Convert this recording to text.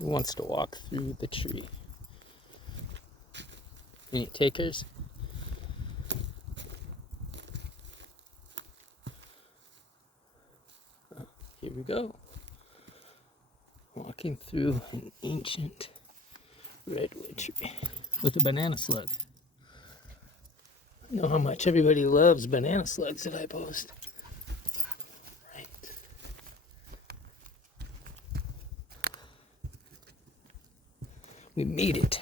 Who wants to walk through the tree? Any takers? Oh, here we go. Walking through an ancient redwood tree with a banana slug. I know how much everybody loves banana slugs that I post. Right. We made it.